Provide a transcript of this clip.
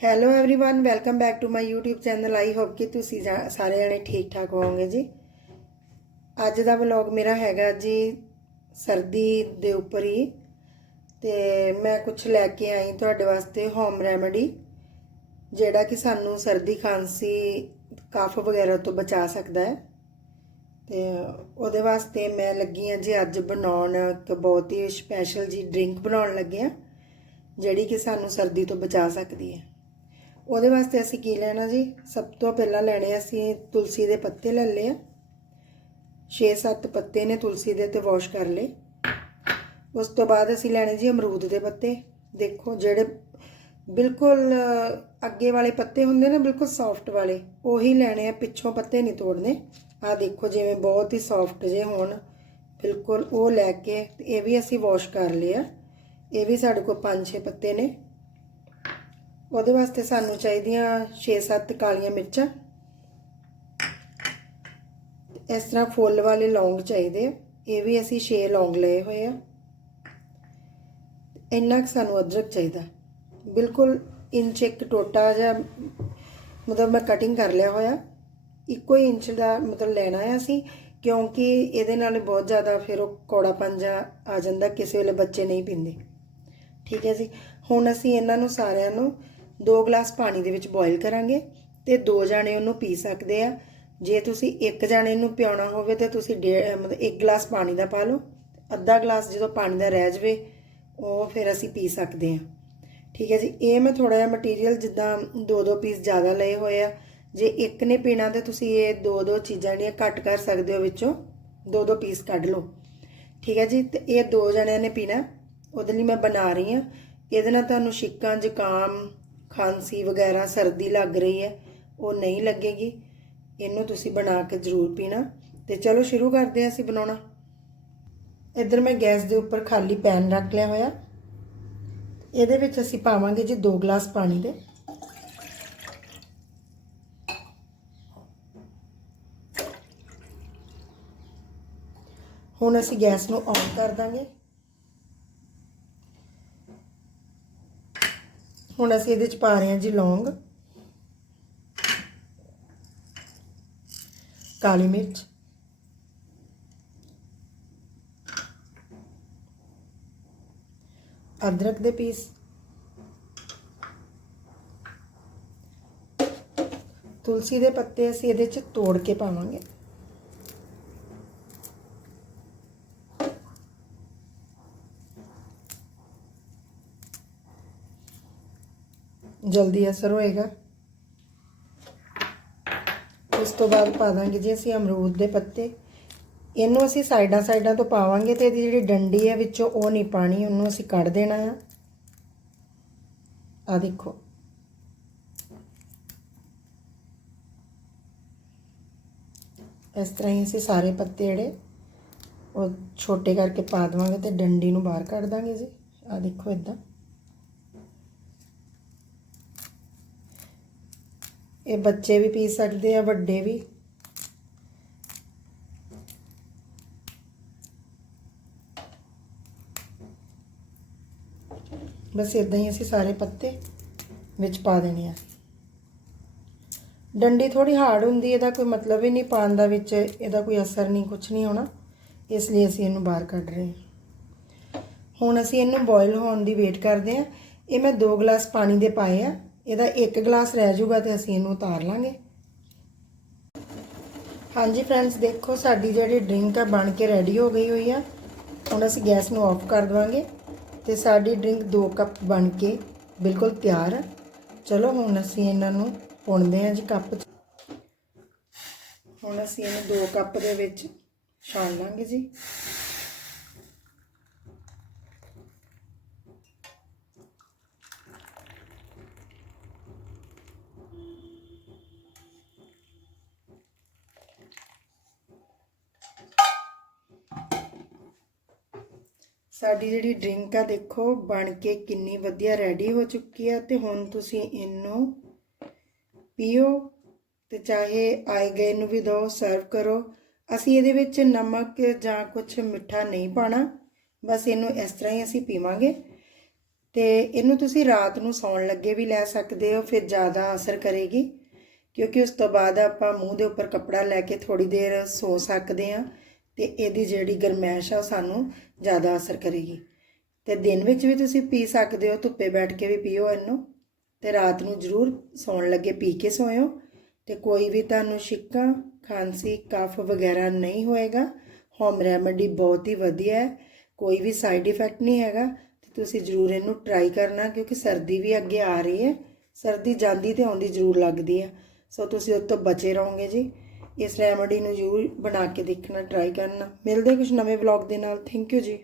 Hello everyone welcome back to my YouTube channel. I hope ਕਿ ਤੁਸੀਂ ਸਾਰੇ ਜਣੇ ਠੀਕ ਠਾਕ ਹੋਵੋਗੇ ਜੀ। ਅੱਜ ਦਾ ਵਲੌਗ ਮੇਰਾ ਹੈਗਾ ਜੀ ਸਰਦੀ ਦੇ ਉੱਪਰ ਹੀ, ਤੇ ਮੈਂ ਕੁਝ ਲੈ ਕੇ ਆਈ ਤੁਹਾਡੇ ਵਾਸਤੇ ਹੋਮ ਰੈਮੇਡੀ ਜਿਹੜਾ ਕਿ ਸਾਨੂੰ ਸਰਦੀ ਖਾਂਸੀ ਕਫ ਵਗੈਰਾ ਤੋਂ ਬਚਾ ਸਕਦਾ ਹੈ। ਤੇ ਉਹਦੇ ਵਾਸਤੇ ਮੈਂ ਲੱਗੀ ਹਾਂ ਜੀ ਅੱਜ ਬਣਾਉਣ ਇੱਕ ਬਹੁਤ ਹੀ ਸਪੈਸ਼ਲ ਜੀ ਡਰਿੰਕ ਬਣਾਉਣ ਲੱਗੇ ਹਾਂ ਜਿਹੜੀ ਕਿ ਸਾਨੂੰ ਸਰਦੀ ਤੋਂ ਬਚਾ ਸਕਦੀ ਹੈ। ਉਹਦੇ ਵਾਸਤੇ ਅਸੀਂ ਕੀ ਲੈਣਾ ਜੀ, ਸਭ ਤੋਂ ਪਹਿਲਾਂ ਲੈਣੇ ਅਸੀਂ ਤੁਲਸੀ ਦੇ ਪੱਤੇ ਲੈ ਲਏ ਆ। 6-7 ਪੱਤੇ ਨੇ ਤੁਲਸੀ ਦੇ ਤੇ ਵਾਸ਼ ਕਰ ਲਏ। ਉਸ ਤੋਂ ਬਾਅਦ ਅਸੀਂ ਲੈਣੇ ਜੀ ਅਮਰੂਦ ਦੇ ਪੱਤੇ। ਦੇਖੋ ਜਿਹੜੇ ਬਿਲਕੁਲ ਅੱਗੇ ਵਾਲੇ ਪੱਤੇ ਹੁੰਦੇ ਨੇ ਬਿਲਕੁਲ ਸੌਫਟ ਵਾਲੇ, ਉਹੀ ਲੈਣੇ ਆ, ਪਿੱਛੋਂ ਪੱਤੇ ਨਹੀਂ ਤੋੜਨੇ। ਆ ਦੇਖੋ ਜਿਵੇਂ ਬਹੁਤ ਹੀ ਸੌਫਟ ਜੇ ਹੋਣ ਬਿਲकुल, ਉਹ ਲੈ ਕੇ ਇਹ ਵੀ ਅਸੀਂ ਵਾਸ਼ ਕਰ ਲਿਆ। ਇਹ ਵੀ ਸਾਡੇ ਕੋਲ 5-6 ਪੱਤੇ ਨੇ। ਉਹਦੇ ਵਾਸਤੇ ਸਾਨੂੰ ਚਾਹੀਦੀਆਂ 6-7 ਕਾਲੀਆਂ ਮਿਰਚਾਂ। ਇਸ ਤਰ੍ਹਾਂ ਫੁੱਲ ਵਾਲੇ ਲੌਂਗ ਚਾਹੀਦੇ ਆ, ਇਹ ਵੀ ਅਸੀਂ 6 ਲੌਂਗ ਲਏ ਹੋਏ ਆ। ਇੰਨਾ ਕੁ ਸਾਨੂੰ ਅਦਰਕ ਚਾਹੀਦਾ, ਬਿਲਕੁਲ ਇੰਚ ਇੱਕ ਟੋਟਾ ਜਿਹਾ, ਮਤਲਬ ਮੈਂ ਕਟਿੰਗ ਕਰ ਲਿਆ ਹੋਇਆ। ਇੱਕੋ ਹੀ ਇੰਚ ਦਾ ਮਤਲਬ ਲੈਣਾ ਹੈ ਅਸੀਂ, ਕਿਉਂਕਿ ਇਹਦੇ ਨਾਲ ਬਹੁਤ ਜ਼ਿਆਦਾ ਫਿਰ ਉਹ ਕੌੜਾਪਨ ਜਿਹਾ ਆ ਜਾਂਦਾ, ਕਿਸੇ ਵੇਲੇ ਬੱਚੇ ਨਹੀਂ ਪੀਂਦੇ। ਠੀਕ ਹੈ ਜੀ। ਹੁਣ ਅਸੀਂ ਇਹਨਾਂ ਨੂੰ ਸਾਰਿਆਂ ਨੂੰ 2 ਗਲਾਸ ਪਾਣੀ ਦੇ ਵਿੱਚ ਬੋਇਲ ਕਰਾਂਗੇ ਤੇ 2 ਜਾਣੇ ਉਹਨੂੰ ਪੀ ਸਕਦੇ ਆ। ਜੇ ਤੁਸੀਂ ਇੱਕ ਜਾਣੇ ਨੂੰ ਪਿਆਉਣਾ ਹੋਵੇ ਤਾਂ ਤੁਸੀਂ ਮਤਲਬ 1 ਗਲਾਸ ਪਾਣੀ ਦਾ ਪਾ ਲਓ, ਅੱਧਾ ਗਲਾਸ ਜਦੋਂ ਪਾਣੀ ਦਾ ਰਹਿ ਜਾਵੇ ਉਹ ਫਿਰ ਅਸੀਂ ਪੀ ਸਕਦੇ ਹਾਂ। ਠੀਕ ਹੈ ਜੀ। ਇਹ ਮੈਂ ਥੋੜਾ ਜਿਹਾ ਮਟੀਰੀਅਲ ਜਿੱਦਾਂ 2-2 ਪੀਸ ਜ਼ਿਆਦਾ ਲਏ ਹੋਏ ਆ। ਜੇ ਇੱਕ ਨੇ ਪੀਣਾ ਤਾਂ ਤੁਸੀਂ ਇਹ 2-2 ਚੀਜ਼ਾਂ ਜਿਹੜੀਆਂ ਕੱਟ ਕਰ ਸਕਦੇ ਹੋ, ਵਿੱਚੋਂ 2-2 ਪੀਸ ਕੱਢ ਲਓ। ਠੀਕ ਹੈ ਜੀ। ਤੇ ਇਹ 2 ਜਣਿਆਂ ਨੇ ਪੀਣਾ, ਉਹਦੇ ਲਈ ਮੈਂ ਬਣਾ ਰਹੀ ਹਾਂ। ਇਹਦੇ ਨਾਲ ਤੁਹਾਨੂੰ ਛਿੱਕਾਂ, ਜ਼ੁਕਾਮ, ਖਾਂਸੀ ਵਗੈਰਾ, ਸਰਦੀ ਲੱਗ ਰਹੀ ਹੈ ਉਹ ਨਹੀਂ ਲੱਗੇਗੀ। ਇਹਨੂੰ ਤੁਸੀਂ ਬਣਾ ਕੇ ਜ਼ਰੂਰ ਪੀਣਾ। ਤੇ ਚਲੋ ਸ਼ੁਰੂ ਕਰਦੇ ਹਾਂ ਅਸੀਂ ਬਣਾਉਣਾ। ਇੱਧਰ ਮੈਂ ਗੈਸ ਦੇ ਉੱਪਰ ਖਾਲੀ ਪੈਨ ਰੱਖ ਲਿਆ ਹੋਇਆ। ਇਹਦੇ ਵਿੱਚ ਅਸੀਂ ਪਾਵਾਂਗੇ ਜੀ 2 ਗਲਾਸ ਪਾਣੀ ਦੇ। ਹੁਣ ਅਸੀਂ ਗੈਸ ਨੂੰ ਔਨ ਕਰ ਦਾਂਗੇ। ਹੁਣ ਅਸੀਂ ਇਹਦੇ ਚ ਪਾ ਰਹੇ ਹਾਂ ਜੀ ਲੌਂਗ, ਕਾਲੀ ਮਿਰਚ, ਅਦਰਕ ਦੇ ਪੀਸ, ਤੁਲਸੀ ਦੇ ਪੱਤੇ ਅਸੀਂ ਇਹਦੇ ਚ ਤੋੜ ਕੇ ਪਾਵਾਂਗੇ। जल्दी असर होएगा। उस तो बाद पा देंगे जी असी अमरूद के पत्ते। इनू असी साइडा साइडा तो पावांगे तो इहदी जिहड़ी डंडी है विचों वो नहीं पानी, उन्होंने असी कढ़ देना है। आ देखो, इस तरह ही असी सारे पत्ते जिहड़े वो छोटे करके पा देवांगे तो डंडी नूं बाहर कढ़ देंगे जी। आ देखो इदां ये बच्चे भी पी सकते हैं, वड्डे भी। बस इदां ही असीं सारे पत्ते विच पा देने हैं। डंडी थोड़ी हार्ड हुंदी, इहदा कोई मतलब ही नहीं पाउण दा विच, इहदा कोई असर नहीं, कुछ नहीं होना, इसलिए असीं इहनूं बाहर कढ रहे हैं। हुण असीं इहनूं बॉयल होण दी वेट करदे हां। ये मैं 2 गलास पानी दे पाए आ, ਇਹਦਾ 1 ਗਲਾਸ ਰਹਿ ਜਾਊਗਾ ਤੇ ਅਸੀਂ ਇਹਨੂੰ ਉਤਾਰ ਲਾਂਗੇ। ਹਾਂਜੀ ਫਰੈਂਡਸ, ਦੇਖੋ ਸਾਡੀ ਜਿਹੜੀ ਡਰਿੰਕ ਆ ਬਣ ਕੇ ਰੈਡੀ ਹੋ ਗਈ ਹੋਈ ਆ। ਹੁਣ ਅਸੀਂ ਗੈਸ ਨੂੰ ਆਫ ਕਰ ਦਵਾਂਗੇ ਤੇ ਸਾਡੀ ਡਰਿੰਕ 2 ਕੱਪ ਬਣ ਕੇ ਬਿਲਕੁਲ ਤਿਆਰ ਆ। ਚਲੋ ਹੁਣ ਅਸੀਂ ਇਹਨਾਂ ਨੂੰ ਪੁਣਦੇ ਹਾਂ ਜੀ ਕੱਪ 'ਚ। ਹੁਣ ਅਸੀਂ ਇਹਨੂੰ 2 ਕੱਪ ਦੇ ਵਿੱਚ ਛਾਣ ਲਾਂਗੇ ਜੀ। ਸਾਡੀ ਜਿਹੜੀ ਡਰਿੰਕ ਆ ਦੇਖੋ ਬਣ ਕੇ ਕਿੰਨੀ ਵਧੀਆ ਰੈਡੀ ਹੋ ਚੁੱਕੀ ਆ। ਤੇ ਹੁਣ ਤੁਸੀਂ ਇਹਨੂੰ ਪੀਓ ਤੇ ਚਾਹੇ ਆਏ ਗਏ ਨੂੰ ਵੀ ਦਿਓ, ਸਰਵ ਕਰੋ। ਅਸੀਂ ਇਹਦੇ ਵਿੱਚ ਨਮਕ ਜਾਂ ਕੁਝ ਮਿੱਠਾ ਨਹੀਂ ਪਾਣਾ, ਬਸ ਇਹਨੂੰ ਇਸ ਤਰ੍ਹਾਂ ਹੀ ਅਸੀਂ ਪੀਵਾਂਗੇ। ਤੇ ਇਹਨੂੰ ਤੁਸੀਂ ਰਾਤ ਨੂੰ ਸੌਣ ਲੱਗੇ ਵੀ ਲੈ ਸਕਦੇ ਹੋ, ਫਿਰ ਜ਼ਿਆਦਾ ਅਸਰ ਕਰੇਗੀ, ਕਿਉਂਕਿ ਉਸ ਤੋਂ ਬਾਅਦ ਆਪਾਂ ਮੂੰਹ ਦੇ ਉੱਪਰ ਕੱਪੜਾ ਲੈ ਕੇ ਥੋੜੀ ਦੇਰ ਸੌ ਸਕਦੇ ਹਾਂ ਤੇ ਇਹਦੀ ਜਿਹੜੀ ਗਰਮੈਸ਼ ਆ ਉਹ ਸਾਨੂੰ ਜ਼ਿਆਦਾ ਅਸਰ ਕਰੇਗੀ। ਤੇ ਦਿਨ ਵਿੱਚ ਵੀ ਤੁਸੀਂ ਪੀ ਸਕਦੇ ਹੋ, ਧੁੱਪੇ ਬੈਠ ਕੇ ਵੀ ਪੀਓ ਇਹਨੂੰ, ਤੇ ਰਾਤ ਨੂੰ ਜ਼ਰੂਰ ਸੌਣ ਲੱਗੇ ਪੀ ਕੇ ਸੋਇਓ। ਤੇ ਕੋਈ ਵੀ ਤੁਹਾਨੂੰ ਛਿੱਕਾਂ, ਖਾਂਸੀ, ਕਫ ਵਗੈਰਾ ਨਹੀਂ ਹੋਏਗਾ। ਹੋਮ ਰੈਮੇਡੀ ਬਹੁਤ ਹੀ ਵਧੀਆ ਹੈ, ਕੋਈ ਵੀ ਸਾਈਡ ਇਫੈਕਟ ਨਹੀਂ ਹੈਗਾ। ਤੇ ਤੁਸੀਂ ਜ਼ਰੂਰ ਇਹਨੂੰ ਟਰਾਈ ਕਰਨਾ, ਕਿਉਂਕਿ ਸਰਦੀ ਵੀ ਅੱਗੇ ਆ ਰਹੀ ਹੈ। ਸਰਦੀ ਜਾਂਦੀ ਤੇ ਆਉਂਦੀ ਜ਼ਰੂਰ ਲੱਗਦੀ ਹੈ, ਸੋ ਤੁਸੀਂ ਉਸ ਤੋਂ ਬਚੇ ਰਹੋਗੇ ਜੀ। ਇਸ ਰੈਮੇਡੀ ਨੂੰ ਜ਼ਰੂਰ ਬਣਾ ਕੇ ਦੇਖਣਾ, ਟਰਾਈ ਕਰਨਾ। ਮਿਲਦੇ ਕੁਝ ਨਵੇਂ ਵਲੌਗ ਦੇ ਨਾਲ। ਥੈਂਕ ਯੂ ਜੀ।